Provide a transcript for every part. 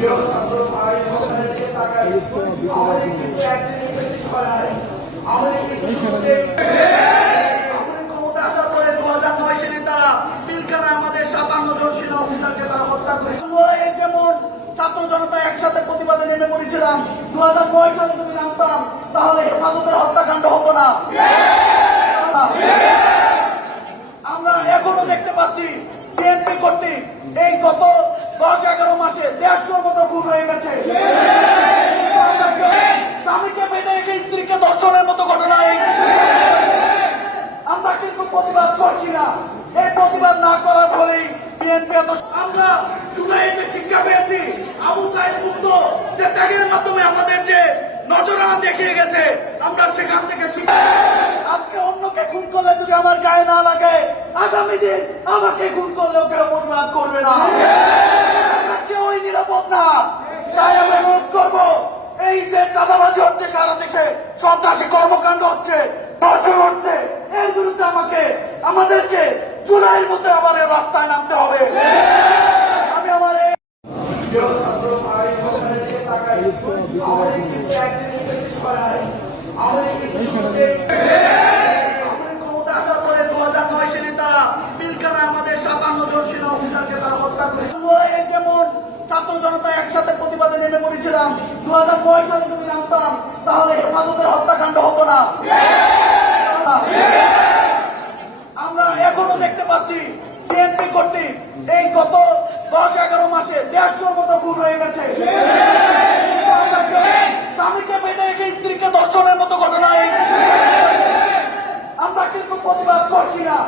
ক্ষমতা আসার পরে 2009 সালে তারা পিলখানায় আমাদের 57 জন সেনা অফিসারকে তারা হত্যা করেছিল। যেমন ছাত্র জনতা একসাথে প্রতিবাদে নেমে পড়েছিলাম, 2009 সালে যদি নামতাম তাহলে হেফাজতের হত্যাকাণ্ড হতো না। আমরা এখনো দেখতে পাচ্ছি বিএনপি কর্তৃক এই গত 10-11 মাসে 150 মতো খুন হয়ে গেছে। স্বামীকে বেঁধে রেখে স্ত্রীকে ধর্ষণের মতো ঘটনা। আমরা কিন্তু প্রতিবাদ করছি না। এই প্রতিবাদ না করার ফলেই বিএনপি আমরা জুলাইয়ে যে শিক্ষা পেয়েছি, আবু সাইদ মুক্ত যে ত্যাগের মাধ্যমে আমাদের যে নজরানা দেখিয়ে গেছে, আমরা সেখান থেকে আজকে অন্যকে খুন করলে যদি আমার গায়ে না লাগে, আগামী দিন আমাকে খুন করলেও কেউ প্রতিবাদ করবে না। আমরা কেউই নিরাপদ না। তাই আমি অনুরোধ করবো, এই যে চাঁদাবাজি হচ্ছে সারা দেশে, সন্ত্রাসী কর্মকাণ্ড হচ্ছে, ধর্ষণ হচ্ছে, এর বিরুদ্ধে আমাদেরকে জুলাইয়ের মধ্যে আবার রাস্তায় নামতে হবে। আমি আমার ক্ষমতা আসার পরে 2009 সালে তারা পিলখানায় আমাদের 57 জন সেনা অফিসারকে তারা হত্যা করেছিল। যেমন ছাত্র জনতা একসাথে প্রতিবাদে নেমে পড়েছিলাম, 2009 সালে যদি নামতাম তাহলে হেফাজতের হত্যাকাণ্ড হতো না। আমরা এখনো দেখতে পাচ্ছি বিএনপি কর্তৃক এই গত 10-11 মাসে 150 মতো খুন হয়ে গেছে। স্বামীকে বেঁধে রেখে স্ত্রীকে ধর্ষণের মতো ঘটনা। আমরা কিন্তু প্রতিবাদ করছি না।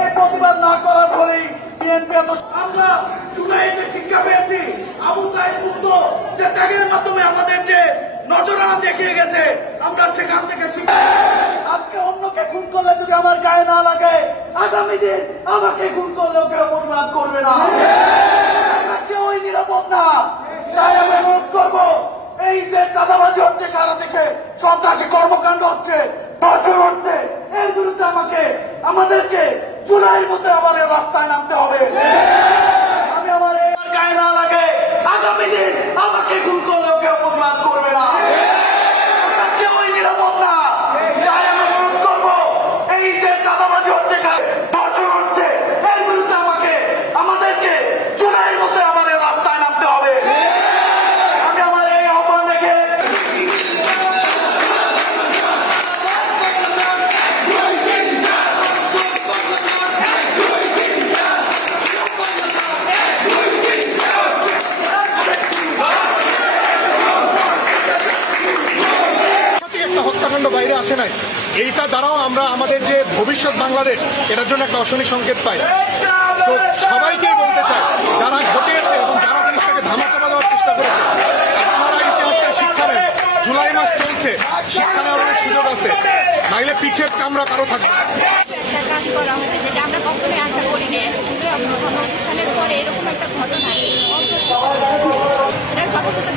এই প্রতিবাদ না করার ফলেই বিএনপি আমরা জুলাইয়ে যে শিক্ষা পেয়েছি, আবু সাইদ মুক্ত যে ত্যাগের মাধ্যমে আমাদের যে নজরানা দেখিয়ে গেছে, আমরা সেখান থেকে আজকে অন্যকে খুন করলে যদি আমার গায়ে না লাগে, আগামী দিন আমাকে খুন করলেও কেউ প্রতিবাদ করবে না। আমরা কেউই নিরাপদ না। তাই আমি অনুরোধ করবো, এই যে চাঁদাবাজি হচ্ছে সারা দেশে, সন্ত্রাসী কর্মকাণ্ড হচ্ছে, ধর্ষণ হচ্ছে, এর বিরুদ্ধে আমাদেরকে জুলাইয়ের মধ্যে আবার রাস্তায় নামতে হবে। আমি আমার গায়ে না লাগে, আগামী দিন আমাকে খুন করলেও কেউ প্রতিবাদ করবে না। আমরা কেউই নিরাপদ না। তাই আমি অনুরোধ করবো, এই যে চাঁদাবাজি হচ্ছে, ধর্ষণ হচ্ছে, এর বিরুদ্ধে আমাদেরকে জুলাইয়ের মধ্যে আবার রাস্তায় নামতে হবে। আমি আমার এই আহ্বান রেখে হত্যাকাণ্ড বাইরে আসে নাই। এইটা দ্বারাও আমরা আমাদের যে ভবিষ্যৎ বাংলাদেশ, এটার জন্য একটা অশনি সংকেত পাই। তো সবাইকেই বলতে চাই, যারা ঘটিয়েছে এবং যারা জিনিসটাকে ধামাচাপা দেওয়ার চেষ্টা করেছে, আপনারা ইতিহাসের শিক্ষা নেন। জুলাই মাস চলছে, শিক্ষা নেওয়ার অনেক সুযোগ আছে, নাইলে পিঠের চামড়া কারো থাকবে। একটা কাজ করা হচ্ছে যেটা আমরা কখনোই আশা করি না। পরে এরকম একটা ঘটনা, এটার কথা